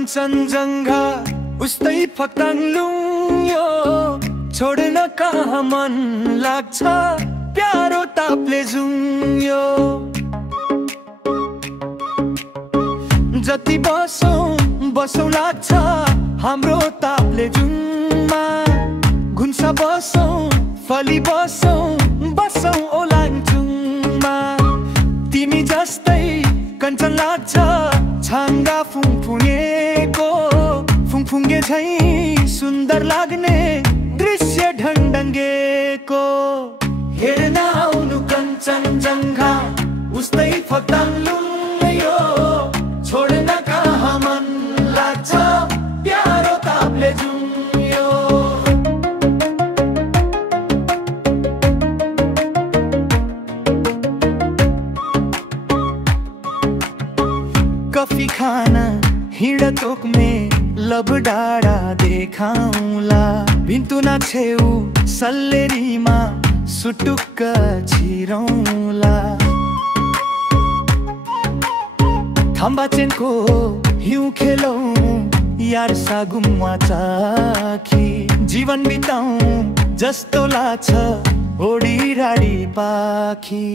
कञ्चनजङ्घा उस्तै फक्ताङलुङ यो छोड्न कहाँ मन लाग्छ प्यारो ताप्लेजुङ यो जति बसौँ बसौँ लाग्छ हाम्रो ताप्लेजुङमा घुन्छ बसौँ फली बसौँ बसौँ ओलाङचुङमा तिमी जस्तै कञ्चन लाग्छ छाङ्गा फुङफुङेको फुङफुङे झैं सुन्दर लाग्ने दृश्य ढङढङ्गेको हेर्न आउनु कञ्चनजङ्घा उस्तै फक्ताङलुङ यो छोड्न कहाँ मन लाग्छ प्यारो ताप्लेजुङ यो कफी खाना हिँडतोक में लब डाँडा देखाउँला भिन्तुना छेउ सल्लेरीमा सुटुक्क छिरौँला थाम्बाचेनको हिउँ खेलौँ यार सागुम्मा चाखी जीवन बिताउँ जस्तो लाग्छ ओडी राडी पाखी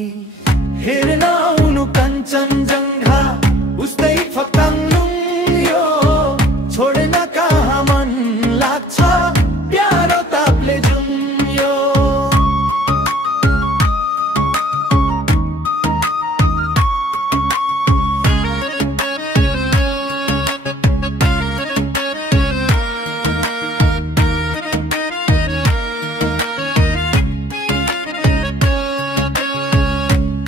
हेर्न आउनु कञ्चनजङ्घा उस्तै फक्ताङलुङ यो छोड्न कहाँ मन लाग्छ प्यारो ताप्लेजुङ यो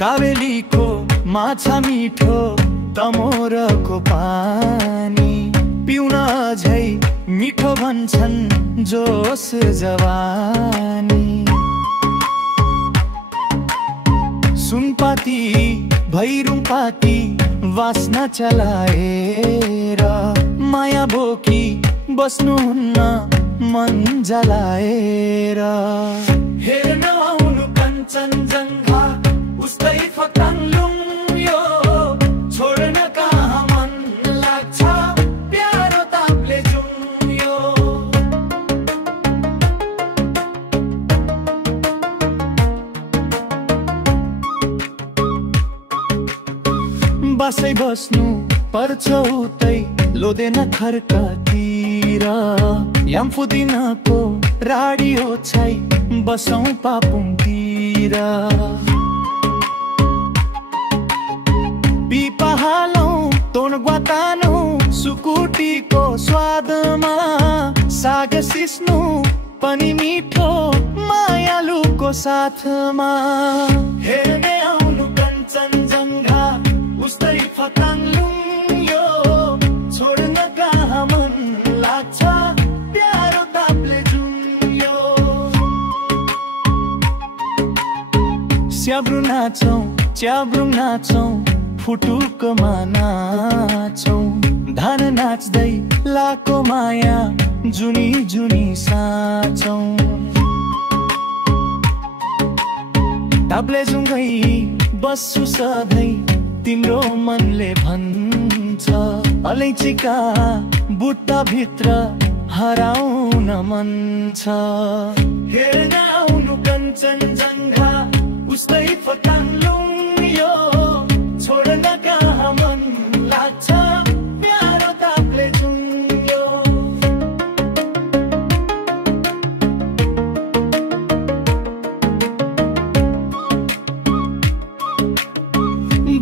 कावेलीको माछा मिठो तमोरको पानी पिउन अझै मिठो भन्छन् जोस जवानी सुनपाती भैरुङपाती वास्ना चलाएर माया बोकी बस्नुहुन्न मन जलाएर हेर्न आउनु कञ्चनजङ्घा उस्तै फक्ताङलुङ यो छोड्न कहाँ मन लाग्छ प्यारो ताप्लेजुङ यो बसै बस्नु पर्छ उतै लोदेन खर्कातिर यामफुदिनको राडियो छै बसौँ पापुङतिर पिपा हालौँ तोन ग्वातानौँ सुकुटीको स्वादमा साग सिस्नु पनि मिठो मायालुको साथमा हेर्ने आउनु कञ्चनजङ्घा उस्तै फक्ताङलुङ यो छोड्न कहाँ मन लाग्छ प्यारो ताप्लेजुङ यो स्याब्रु नाचौँ च्याब्रुङ नाचौँ फुटुकमा नाचौँ धान नाच्दै लाको माया जुनी जुनी साँचौँ ताप्लेजुङै बस्छु सधैँ तिम्रो मनले भन्छ अलैँचीका बुट्टा भित्र हराउन मन छ हेर्न आउनु कञ्चनजङ्घा उस्तै फक्ताङलुङ यो छोड्न कहाँ मन लाग्छ प्यारो ताप्लेजुङ यो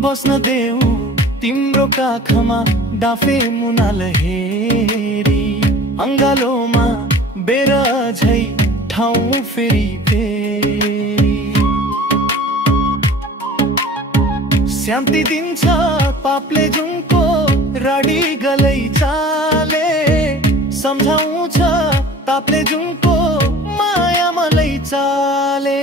बस्न देऊ तिम्रो काखमा डाफे मुनाल हेरी अङ्गालोमा बेर झै ठाउँ फेरि फेरि शान्ति दिन्छ ताप्लेजुङको राडी गलै चाले सम्झाउँछ ताप्लेजुङको माया मलाई चाले